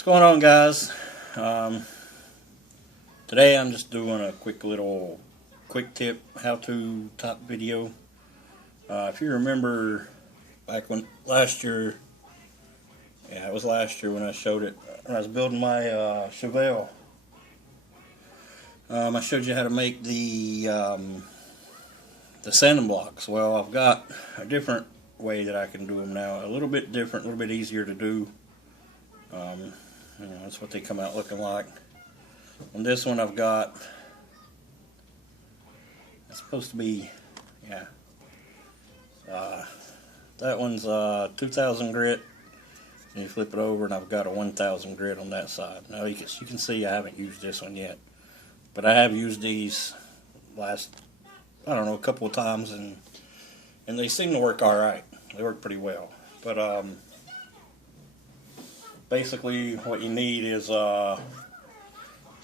What's going on, guys? Today I'm just doing a quick tip how-to type video. If you remember back when last year, yeah, it was last year when I showed it, when I was building my Chevelle. I showed you how to make the sanding blocks. Well, I've got a different way that I can do them now. A little bit different, a little bit easier to do. That's what they come out looking like. On this one I've got, it's supposed to be, yeah, that one's 2000 grit, and you flip it over and I've got a 1000 grit on that side. Now you can see I haven't used this one yet, but I have used these last, I don't know, a couple of times, and they seem to work alright. They work pretty well. But basically what you need is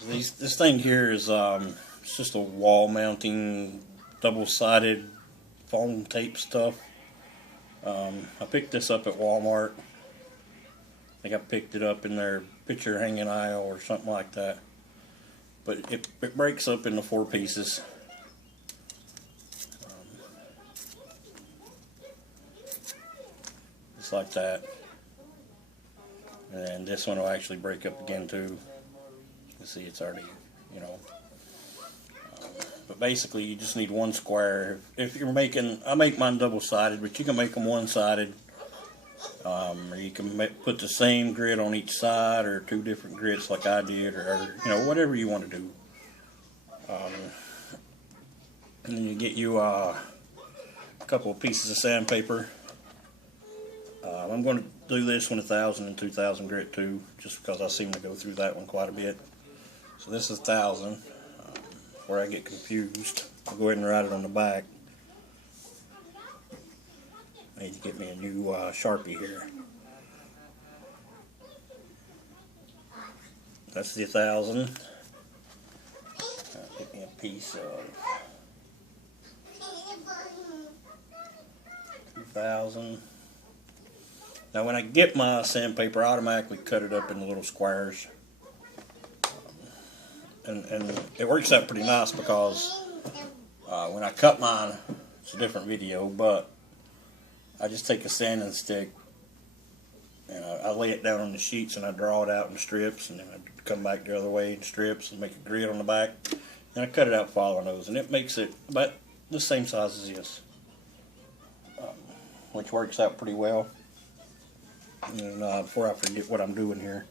this thing here is it's just a wall mounting double-sided foam tape stuff. I picked this up at Walmart. I think I picked it up in their picture hanging aisle or something like that. But it breaks up into 4 pieces. Just like that. And this one will actually break up again too. You see it's already, you know. But basically you just need one square. If you're making, I make mine double-sided, but you can make them one-sided. Or you can put the same grit on each side, or 2 different grits like I did, or you know, whatever you want to do. And then you get you a couple of pieces of sandpaper. I'm going to do this one 1000 and 2000 grit too, just because I seem to go through that one quite a bit. So this is 1000. Where I get confused, I'll go ahead and write it on the back. I need to get me a new Sharpie here. That's the 1000. Get me a piece of 2000. Now when I get my sandpaper, I automatically cut it up into little squares. And it works out pretty nice because when I cut mine, it's a different video, but I just take a sanding stick and I lay it down on the sheets and I draw it out in strips, and then I come back the other way in strips and make a grid on the back, and I cut it out following those, and it makes it about the same size as this, which works out pretty well. And before I forget what I'm doing here,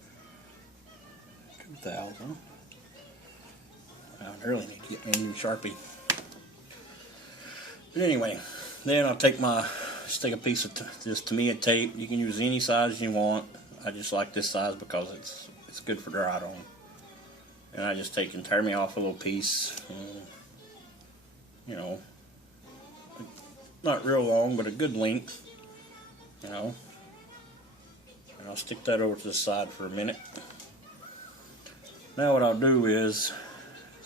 2000. I really need to get me a new Sharpie. But anyway, then I'll take stick a piece of this Tamiya tape. You can use any size you want. I just like this size because it's good for dry on. And I just take and tear me off a little piece. You know, not real long, but a good length. You know. And I'll stick that over to the side for a minute. Now what I'll do is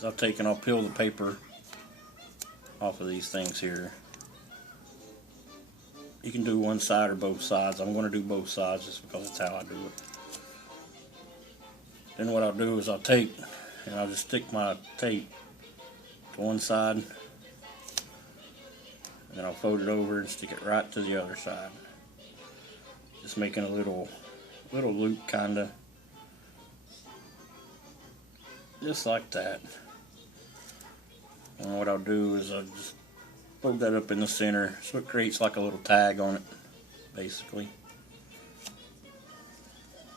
I'll take and I'll peel the paper off of these things here. You can do one side or both sides. I'm going to do both sides just because it's how I do it. Then what I'll do is I'll take and I'll just stick my tape to one side, and then I'll fold it over and stick it right to the other side. Just making a little loop, kinda. Just like that. And what I'll do is I'll just fold that up in the center so it creates like a little tag on it, basically.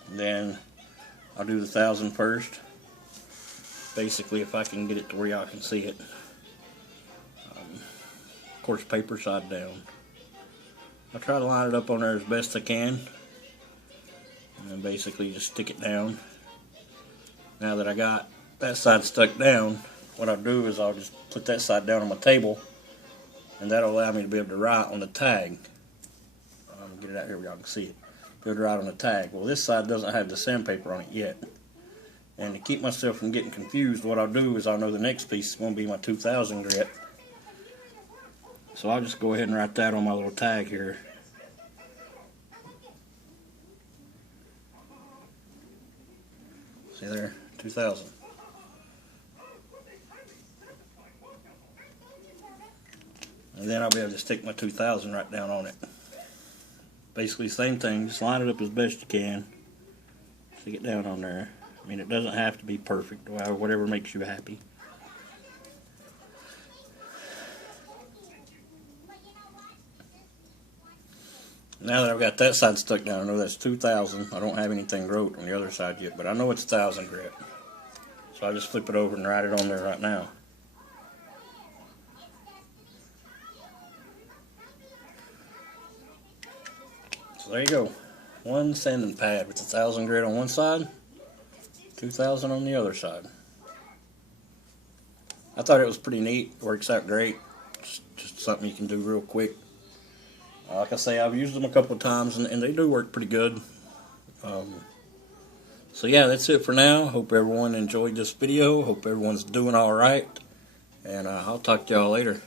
And then I'll do the 1000 first. Basically, if I can get it to where y'all can see it. Of course, paper side down. I'll try to line it up on there as best I can. And then basically just stick it down. Now that I got that side stuck down, what I'll do is I'll just put that side down on my table, and that'll allow me to be able to write on the tag. Get it out here where y'all can see it. Be able to write on the tag. Well, this side doesn't have the sandpaper on it yet. And to keep myself from getting confused, what I'll do is I'll know the next piece is going to be my 2000 grit. So I'll just go ahead and write that on my little tag here. See there, 2000. And then I'll be able to stick my 2000 right down on it. Basically same thing, just line it up as best you can. Stick it down on there. I mean, it doesn't have to be perfect, whatever makes you happy. Now that I've got that side stuck down, I know that's 2000. I don't have anything wrote on the other side yet, but I know it's 1000 grit. So I'll just flip it over and write it on there right now. So there you go. One sanding pad with 1000 grit on one side, 2000 on the other side. I thought it was pretty neat. Works out great. Just something you can do real quick. Like I say, I've used them a couple of times, and they do work pretty good. So yeah, that's it for now. Hope everyone enjoyed this video. Hope everyone's doing all right. And I'll talk to y'all later.